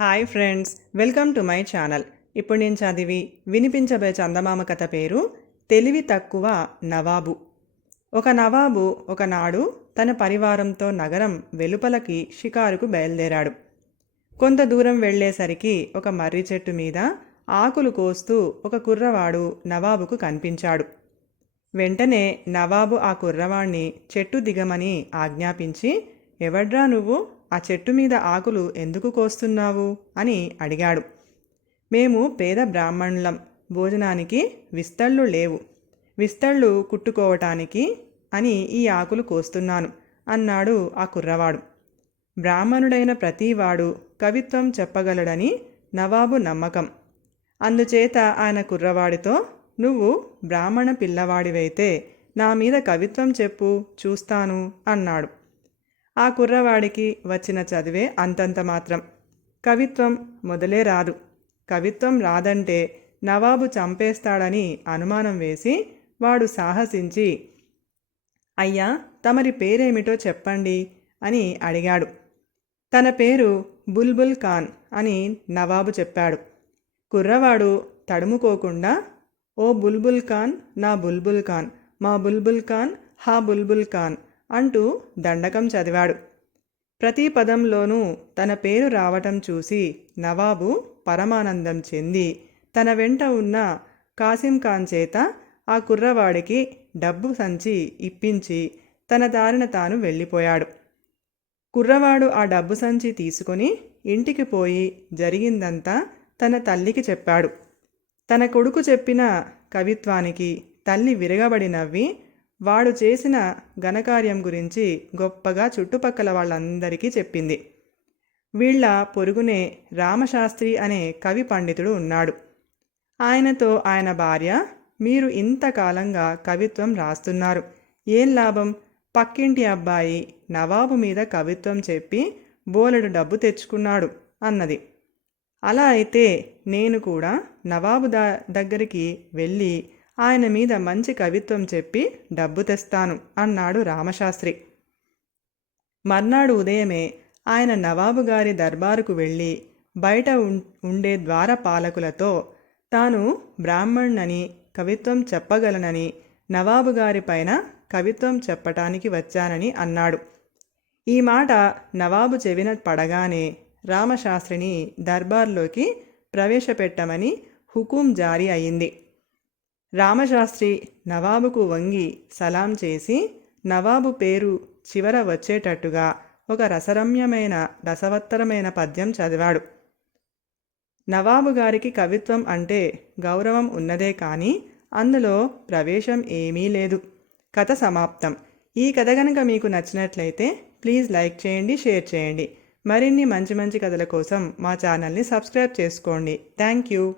Hi friends welcome to my channel. ఇప్పుడు నేను చదివి వినిపించబోయే చందమామ కథ పేరు తెలివి తక్కువ నవాబు. ఒక నవాబు ఒకనాడు తన పరివారంతో నగరం వెలుపలకి షికారుకు బయలుదేరాడు. కొంత దూరం వెళ్ళేసరికి ఒక మర్రి చెట్టు మీద ఆకులు కోస్తూ ఒక కుర్రవాడు నవాబుకు కనిపించాడు. వెంటనే నవాబు ఆ కుర్రవాణ్ణి చెట్టు దిగమని ఆజ్ఞాపించి ఎవడ్రా నువ్వు? ఆ చెట్టు మీద ఆకులు ఎందుకు కోస్తున్నావు? అని అడిగాడు. మేము పేద బ్రాహ్మణులం భోజనానికి విస్తళ్ళు లేవు. విస్తళ్ళు కుట్టుకోవటానికి అని ఈ ఆకులు కోస్తున్నాను అన్నాడు ఆ కుర్రవాడు. బ్రాహ్మణుడైన ప్రతివాడు కవిత్వం చెప్పగలడని నవాబు నమ్మకం. అందుచేత ఆయన కుర్రవాడితో నువ్వు బ్రాహ్మణ పిల్లవాడివైతే నా మీద కవిత్వం చెప్పు చూస్తాను అన్నాడు. ఆ కుర్రవాడికి వచ్చిన చదివే అంతంత మాత్రం. కవిత్వం మొదలే రాదు. కవిత్వం రాదంటే నవాబు చంపేస్తాడని అనుమానం వేసి వాడు సాహసించి అయ్యా తమరి పేరేమిటో చెప్పండి అని అడిగాడు. తన పేరు బుల్బుల్ ఖాన్ అని నవాబు చెప్పాడు. కుర్రవాడు తడుముకోకుండా ఓ బుల్బుల్ ఖాన్ నా బుల్బుల్ ఖాన్ మా బుల్బుల్ ఖాన్ హా బుల్బుల్ ఖాన్ అంటూ దండకం చదివాడు. ప్రతి పదంలోనూ తన పేరు రావటం చూసి నవాబు పరమానందం చెంది తన వెంట ఉన్న కాసిం ఖాన్ చేత ఆ కుర్రవాడికి డబ్బు సంచి ఇప్పించి తన దారిన తాను వెళ్ళిపోయాడు. కుర్రవాడు ఆ డబ్బు సంచి తీసుకొని ఇంటికి పోయి జరిగిందంతా తన తల్లికి చెప్పాడు. తన కొడుకు చెప్పిన కవిత్వానికి తల్లి విరగబడి నవ్వి వాడు చేసిన ఘనకార్యం గురించి గొప్పగా చుట్టుపక్కల వాళ్ళందరికీ చెప్పింది. వీళ్ళ పొరుగునే రామశాస్త్రి అనే కవి పండితుడు ఉన్నాడు. ఆయనతో ఆయన భార్య మీరు ఇంతకాలంగా కవిత్వం రాస్తున్నారు. ఏం లాభం? పక్కింటి అబ్బాయి నవాబు మీద కవిత్వం చెప్పి బోలెడు డబ్బు తెచ్చుకున్నాడు అన్నది. అలా అయితే నేను కూడా నవాబు దా దగ్గరికి వెళ్ళి ఆయన మీద మంచి కవిత్వం చెప్పి డబ్బు తెస్తాను అన్నాడు రామశాస్త్రి. మర్నాడు ఉదయమే ఆయన నవాబు గారి దర్బారుకు వెళ్ళి బయట ఉండే ద్వారపాలకులతో తాను బ్రాహ్మణ్ణని కవిత్వం చెప్పగలనని నవాబుగారి పైన కవిత్వం చెప్పటానికి వచ్చానని అన్నాడు. ఈ మాట నవాబు చెవిన పడగానే రామశాస్త్రిని దర్బార్లోకి ప్రవేశపెట్టమని హుకుం జారీ అయింది. రామశాస్త్రి నవాబుకు వంగి సలాం చేసి నవాబు పేరు చివర వచ్చేటట్టుగా ఒక రసరమ్యమైన రసవత్తరమైన పద్యం చదివాడు. నవాబు గారికి కవిత్వం అంటే గౌరవం ఉన్నదే కానీ అందులో ప్రవేశం ఏమీ లేదు. కథ సమాప్తం. ఈ కథ కనుక మీకు నచ్చినట్లయితే ప్లీజ్ లైక్ చేయండి షేర్ చేయండి. మరిన్ని మంచి మంచి కథల కోసం మా ఛానల్ని సబ్స్క్రైబ్ చేసుకోండి. Thank you.